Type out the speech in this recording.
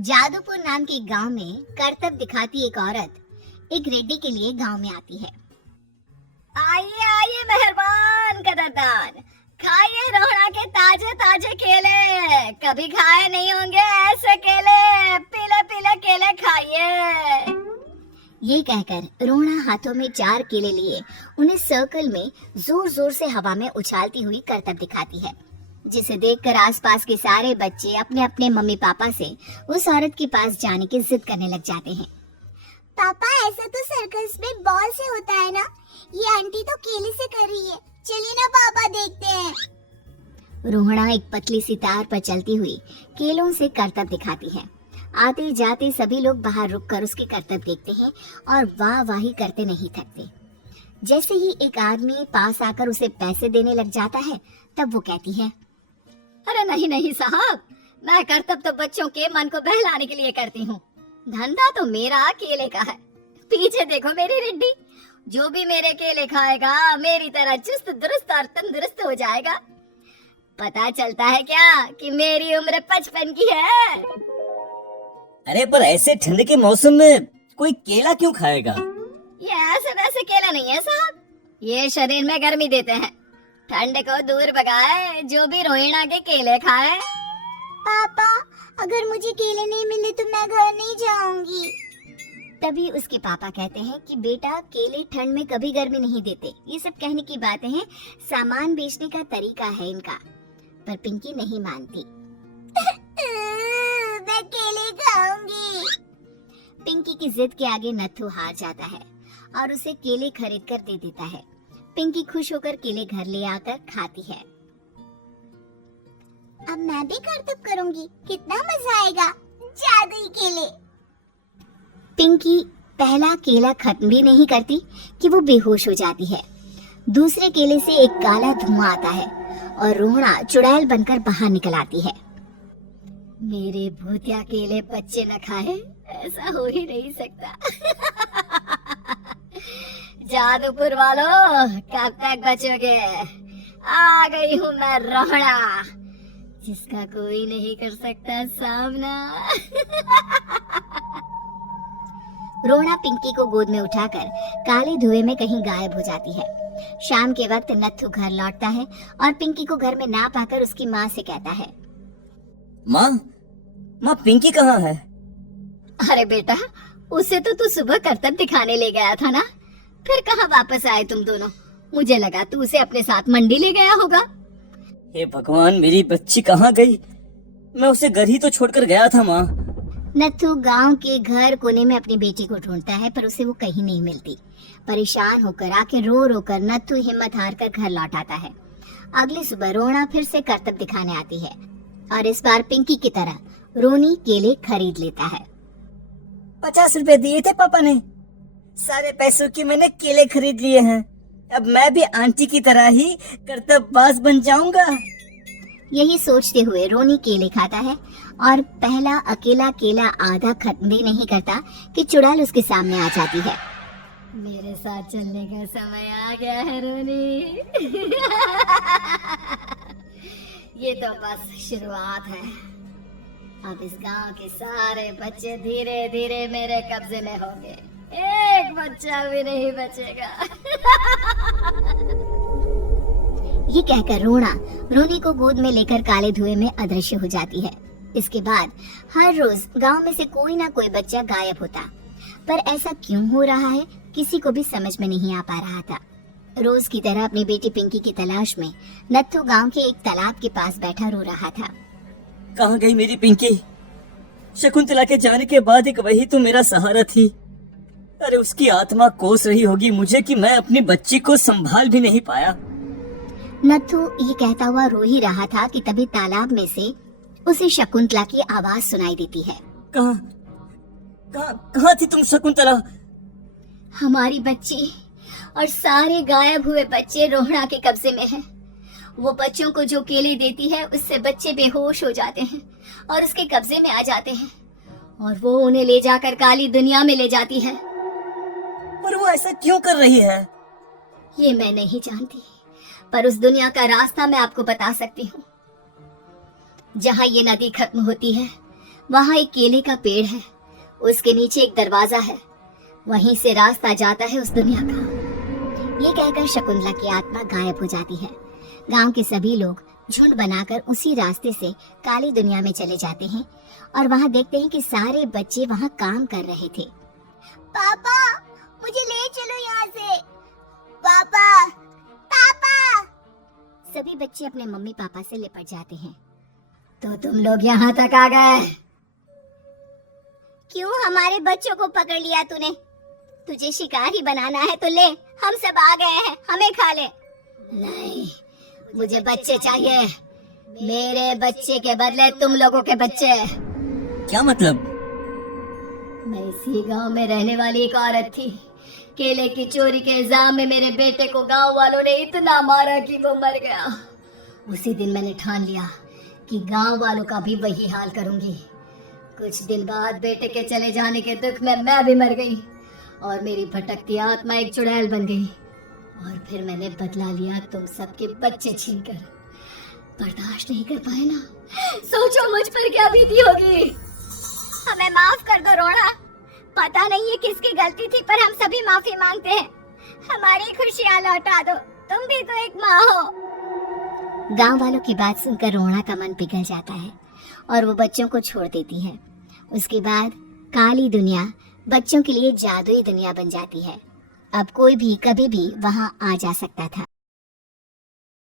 जादूपुर नाम के गांव में करतब दिखाती एक औरत एक रेड्डी के लिए गांव में आती है। आइए आइए मेहरबान कदरदान, खाइए रोहड़ा के ताजे ताजे केले, कभी खाए नहीं होंगे ऐसे केले, पीले पीले केले खाइए। ये कहकर रोहड़ा हाथों में 4 केले लिए उन्हें सर्कल में जोर जोर से हवा में उछालती हुई करतब दिखाती है, जिसे देखकर आसपास के सारे बच्चे अपने अपने मम्मी पापा से उस औरत के पास जाने की जिद करने लग जाते हैं। पापा ऐसा तो सर्कस में बॉल से होता है ना, ये आंटी तो केले से कर रही है, चलिए ना पापा देखते हैं। रोहड़ा एक पतली सी तार पर चलती हुई केलों से करतब दिखाती है। आते जाते सभी लोग बाहर रुककर उसकी करतब देखते हैं और वाह वाही करते नहीं थकते। जैसे ही एक आदमी पास आकर उसे पैसे देने लग जाता है, तब वो कहती है, अरे नहीं नहीं साहब, मैं करतब तो बच्चों के मन को बहलाने के लिए करती हूँ, धंधा तो मेरा केले का है। पीछे देखो मेरी रिड्डी, जो भी मेरे केले खाएगा मेरी तरह चुस्त दुरुस्त और तंदुरुस्त हो जाएगा। पता चलता है क्या कि मेरी उम्र 55 की है। अरे पर ऐसे ठंड के मौसम में कोई केला क्यों खाएगा? ये ऐसे वैसे केला नहीं है साहब, ये शरीर में गर्मी देते हैं, ठंड को दूर भगाए, जो भी रोहिणा के केले खाए। पापा अगर मुझे केले नहीं मिले तो मैं घर नहीं जाऊंगी। तभी उसके पापा कहते हैं कि बेटा केले ठंड में कभी गर्मी नहीं देते, ये सब कहने की बातें हैं, सामान बेचने का तरीका है इनका। पर पिंकी नहीं मानती। मैं केले खाऊंगी। पिंकी की जिद के आगे नत्थू हार जाता है और उसे केले खरीद कर दे देता है। पिंकी खुश होकर केले घर ले आकर खाती है। अब मैं भी करतब करूंगी, कितना मजा आएगा, जादुई केले। पिंकी पहला केला खत्म भी नहीं करती कि वो बेहोश हो जाती है। दूसरे केले से एक काला धुआं आता है और रोहड़ा चुड़ैल बनकर बाहर निकल आती है। मेरे भूतिया केले बच्चे न खाए, ऐसा हो ही नहीं सकता। जादूपुर वालों, कब तक बचोगे? आ गई हूँ मैं रोहड़ा, जिसका कोई नहीं कर सकता सामना। रोहड़ा पिंकी को गोद में उठाकर काले धुएं में कहीं गायब हो जाती है। शाम के वक्त नत्थू घर लौटता है और पिंकी को घर में ना पाकर उसकी माँ से कहता है, माँ पिंकी कहाँ है? अरे बेटा, उसे तो तू सुबह करतब दिखाने ले गया था ना, फिर कहाँ वापस आए तुम दोनों? मुझे लगा तू उसे अपने साथ मंडी ले गया होगा। हे भगवान, मेरी बच्ची कहाँ गई? मैं उसे घर ही तो छोड़कर गया था माँ। नत्थू गांव के घर कोने में अपनी बेटी को ढूंढता है, पर उसे वो कहीं नहीं मिलती। परेशान होकर आके रो रो कर नत्थू हिम्मत हार कर घर लौट आता है। अगली सुबह रोहड़ा फिर से करतब दिखाने आती है और इस बार पिंकी की तरह रोनी केले खरीद लेता है। 50 रुपए दिए थे पापा ने, सारे पैसों की मैंने केले खरीद लिए हैं। अब मैं भी आंटी की तरह ही करतबबाज बन जाऊंगा। यही सोचते हुए रोनी केले खाता है और पहला अकेला केला आधा खत्म भी नहीं करता कि चुड़ैल उसके सामने आ जाती है। मेरे साथ चलने का समय आ गया है रोनी। ये तो बस शुरुआत है, अब इस गांव के सारे बच्चे धीरे धीरे मेरे कब्जे में होंगे, एक बच्चा भी नहीं बचेगा। ये कहकर रोना रोनी को गोद में लेकर काले धुएं में अदृश्य हो जाती है। इसके बाद हर रोज गांव में से कोई ना कोई बच्चा गायब होता, पर ऐसा क्यों हो रहा है किसी को भी समझ में नहीं आ पा रहा था। रोज की तरह अपनी बेटी पिंकी की तलाश में नत्थू गांव के एक तालाब के पास बैठा रो रहा था। कहाँ गई मेरी पिंकी? शकुंतला के जाने के बाद एक वही तो मेरा सहारा थी। अरे उसकी आत्मा कोस रही होगी मुझे कि मैं अपनी बच्ची को संभाल भी नहीं पाया। नत्थू ये कहता हुआ रो ही रहा था कि तभी तालाब में से उसे शकुंतला की आवाज सुनाई देती है। कहाँ थी तुम शकुंतला? हमारी बच्ची और सारे गायब हुए बच्चे रोहड़ा के कब्जे में हैं। वो बच्चों को जो केले देती है उससे बच्चे बेहोश हो जाते हैं और उसके कब्जे में आ जाते हैं और वो उन्हें ले जाकर काली दुनिया में ले जाती है। पर वो ऐसा क्यों कर रही है? ये मैं नहीं जानती, पर उस दुनिया का रास्ता मैं आपको बता सकती हूँ। जहाँ ये नदी खत्म होती है वहाँ एक केले का पेड़ है, उसके नीचे एक दरवाजा है, वहीं से रास्ता जाता है उस दुनिया का। ये कहकर शकुंतला की आत्मा गायब हो जाती है। गांव के सभी लोग झुंड बनाकर उसी रास्ते से काली दुनिया में चले जाते हैं और वहाँ देखते हैं कि सारे बच्चे वहाँ काम कर रहे थे। पापा मुझे ले चलो यहाँ से। पापा पापा। सभी बच्चे अपने मम्मी पापा से लिपट जाते हैं। तो तुम लोग यहाँ तक आ गए? क्यों हमारे बच्चों को पकड़ लिया तूने? तुझे शिकारी बनाना है तो ले, हम सब आ गए हैं, हमें खा ले। नहीं, मुझे बच्चे चाहिए, मेरे बच्चे के बदले तुम लोगों के बच्चे। क्या मतलब? मैं इसी गांव में रहने वाली एक औरत थी। केले की चोरी के इल्जाम में मेरे बेटे को गांव वालों ने इतना मारा कि वो मर गया। उसी दिन मैंने ठान लिया कि गांव वालों का भी वही हाल करूंगी। कुछ दिन बाद बेटे के चले जाने के दुख में मैं भी मर गई और मेरी भटकती आत्मा एक चुड़ैल बन गई। और फिर मैंने बदला लिया तुम सबके बच्चे छीनकर। बर्दाश्त नहीं कर पाए ना, सोचो मुझ पर क्या बीती होगी। हमें माफ कर दो रोड़ा। पता नहीं है किसकी गलती थी, पर हम सभी माफी मांगते हैं। हमारी खुशियाँ लौटा दो, तुम भी तो एक माँ हो। गांव वालों की बात सुनकर रोना का मन पिघल जाता है और वो बच्चों को छोड़ देती है। उसके बाद काली दुनिया बच्चों के लिए जादुई दुनिया बन जाती है। अब कोई भी कभी भी वहां आ जा सकता था।